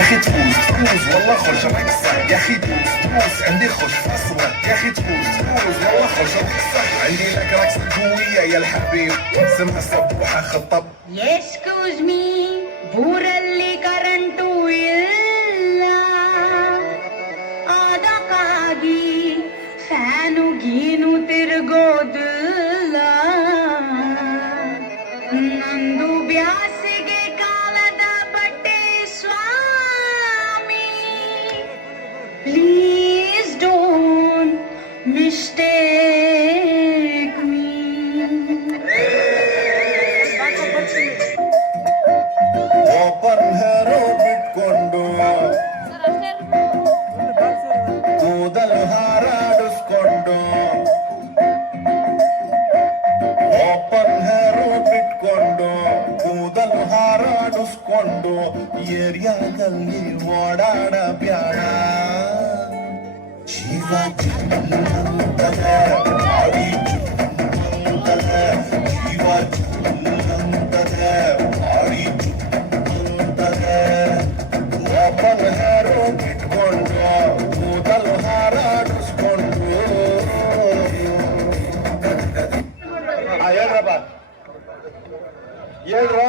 يا اخي تفوز تفوز والله خرج راك صح يا اخي دوز دوز عندي خرج في الصبر يا اخي تفوز تفوز والله خرج راك صح عندي لك راكس قوية يا الحبيب سمع صبوحة خطب excuse me ಊರಲ್ಲಿ current ಇಲ್ಲ ಅದಕ್ಕಾಗಿ ಫ್ಯಾನು ಗೀನು ತಿರುಗೋದಿಲ್ಲ ನಂದು ಬ್ಯಾಸಿಗೆ ಕಾಲದ ಬಟ್ಟೆ ಸ್ವಾಮಿ please don't mistake me open ಹೇರೋ ಬಿಟ್ಕೊಂಡು ಕೂದಲು ಹಾರಾಡಿಸ್ಕೊಂಡು ಓಪನ್ ಹೇರೋ ಬಿಟ್ಕೊಂಡು ಕೂದಲು ಹಾರಾಡಿಸ್ಕೊಂಡು ಏರಿಯಾದಲ್ಲಿ ಓಡಾಡ ಬ್ಯಾಡ ಜೀವ ಜೀವಂತದೆ ಬಾಡಿ ಜೀವಂತದೆ ಜೀವ ಜೀವಂತದೆ ಬಾಡಿ ಜೀವಂತದೆ ಓಪನ್ ಹೇರೋ ಬಿಟ್ಕೊಂಡು ಕೂದಲು ಹಾರಾಡಿಸ್ಕೊಂಡು ಹೇಳ್ರಪ್ಪ ಹೇಳ್ರು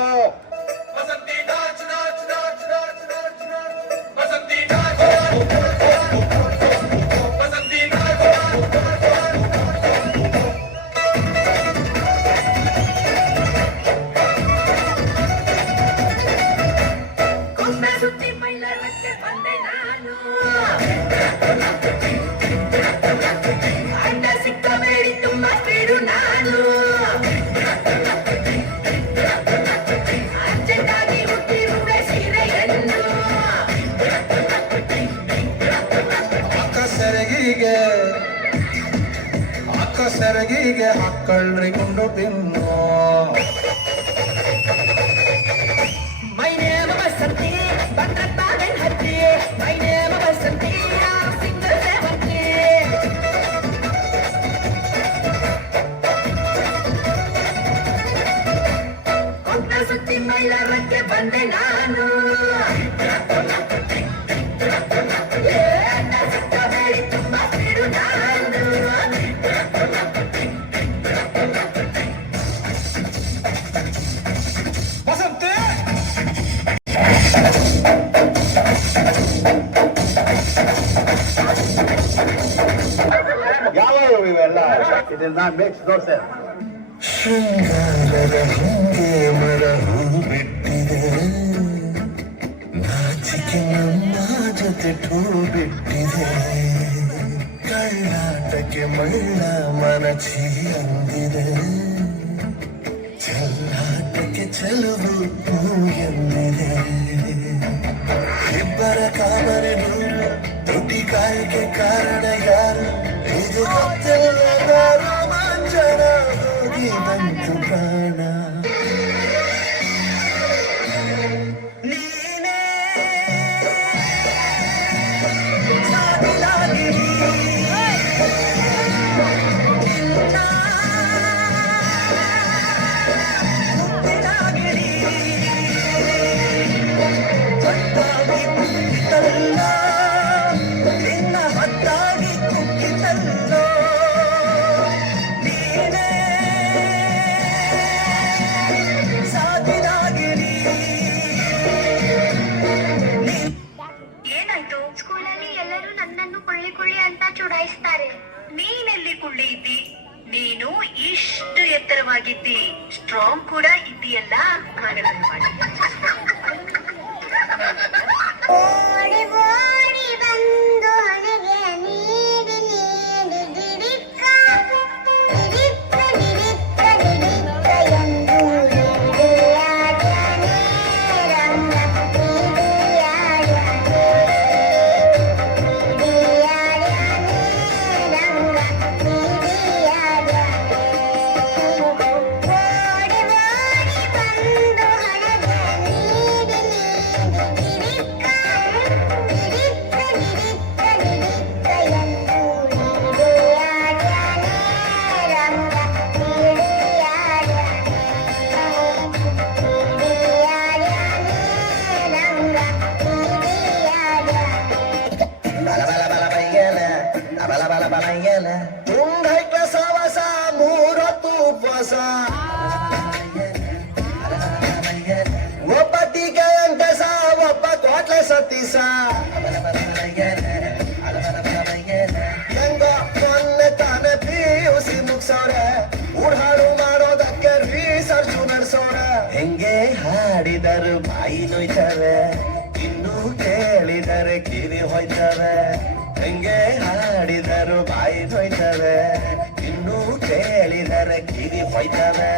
ಸುತ್ತಿ ಮೈಲಾರಕ್ಕೆ ಬಂದೆ ನಾನು ಅಡ್ಡ ಸಿಕ್ಕ ಬೇಡಿ ತುಂಬಾ ಸ್ಪೀಡು ನಾನು ಅರ್ಜೆಂಟಾಗಿ ಹುಟ್ಟಿರುವೆ ಸೀರೆಯನ್ನು ಅಕ್ಕ ಸೆರಗಿಗೆ ಹಾಕಳ್ರಿ ಗುಂಡು ಬಿನ್ನು My name is Vasanti, Bandratan and Hatti. My name is Vasanti, I'm single 70. Konna sutti mailarake bande nanu. Anna sitta veri tumba speedu nanu. ವಸಂತಿ ಯಾವ ಇವೆಲ್ಲ it is not makes no sense ಶೃಂಗಾರದ ಹಿಂಗೆ ಮರ ಹೂ ಬಿಟ್ಟಿದೆ ನಾಚಿಕೆ ನಮ್ಮ ಜೊತೆ ಠೂ ಬಿಟ್ಟಿದೆ ಕಳ್ಳಾಟಕ್ಕೆ ಮಳ್ಳ ಮನಚಿ ಅಂದಿದೆ ಚೆಲ್ಲಾಟಕ್ಕೆ ಚೆಲುವು ಹೂ ಎಂದಿದೆ ಇಬ್ಬರ ಕಾಮನೆ ನೂರು ತುಟಿ ಕಾಯಕ್ಕೆ ಕಾರಣ ಯಾರು ಇದು ಗೊತ್ತಿಲ್ಲದ ರೋಮಾಂಚನ ಹೋಗಿ ಬಂತು ಪ್ರಾಣ ನೀನೇ ಸಾವಿರಾಗಿರಿ ಏನಾಯ್ತು ಸ್ಕೂಲಲ್ಲಿ ಎಲ್ಲರೂ ನನ್ನನ್ನು ಕೊಳ್ಳಿ ಕೊಳ್ಳಿ ಅಂತ ಚುಡಾಯಿಸ್ತಾರೆ ನೀನೆಲ್ಲಿ ಕುಳ್ಳಿ ಇದ್ದಿ ನೀನು ಇಷ್ಟು ಎತ್ತರವಾಗಿದ್ದಿ ಸ್ಟ್ರಾಂಗ್ ಕೂಡ ಇದ್ದೀಯಲ್ಲ ಹಾಗಾದ್ರೆ ಮಾಡಿ ಓಡಿ ಓಡಿ ಬಂದು ಹಣೆಗೆ ನೀಡಿ ನೀಡಿ ಗಿಡಿಕ್ಕ ಗಿಡಿಕ್ಕ ಗಿಡಿಕ್ಕ ಗಿಡಿಕ್ಕ ಎಂದು ನೀಡಿಯಾಡ್ಯಾನೆ ರಂಗ ನೀಡಿಯಾಡ್ಯಾನೆ ನೀಡಿಯಾಡ್ಯಾನೆ ರಂಗ ನೀಡಿಯಾಡ್ಯಾನೆ ಓಡಿ ಓಡಿ ಬಂದು ಹಣೆಗೆ ನೀಡಿ ತುಂಡೈಕ್ಲ ಸವಸ ಮೂರೊತ್ತು ಉಪವಾಸ ಒಬ್ಬ ಟೀಕೆ ಅಂಟಸ ಒಬ್ಬ ಕೋಟ್ಲೆ ಸತೀಸ ಹೆಂಗ ಮೊನ್ನೆ ತಾನೆ PUC ಮುಗ್ಸವ್ರೆ ಊಢಾಡು ಮಾಡೋದಕ್ಕೆ ರಿಸರ್ಚ್ ನಡೆಸೋರ ಹೆಂಗೆ ಹಾಡಿದರು ಬಾಯಿ ನೋಯ್ತಾರೆ ಇನ್ನು ಕೇಳಿದರೆ ಕಿವಿ ಹೋಯ್ತಾರೆ ಹೆಂಗೆ ಹಾಡಿದರು ಬಾಯಿ ನೋಯ್ತಾರೆ ಇನ್ನು ಕೇಳಿದರೆ ಕಿವಿ ಹೋಯ್ತಾರೆ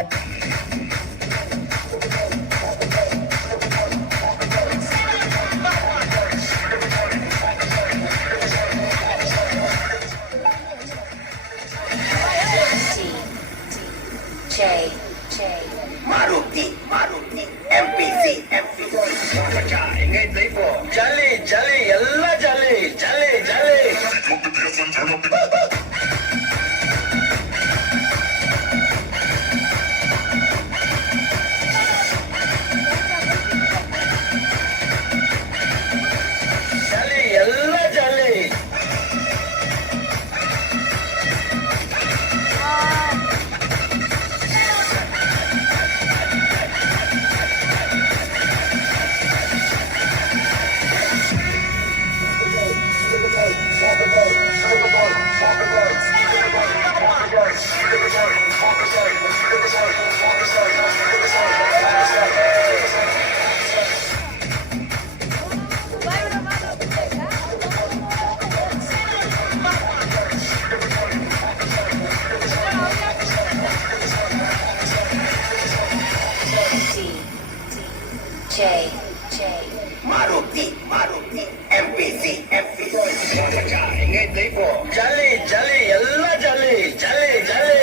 Maruti, MPC. ಹೆಂಗೈತೆ ಲೈಫು ಜಾಲಿ ಜಾಲಿ ಎಲ್ಲ ಜಾಲಿ ಜಾಲಿ ಜಾಲಿ ಜಾಲಿ ಎಲ್ಲ ಜಾಲಿ Maruti, MPC. ಹೆಂಗೈತೆ ಲೈಫು ಜಾಲಿ ಜಾಲಿ ಎಲ್ಲ ಜಾಲಿ ಜಾಲಿ ಜಾಲಿ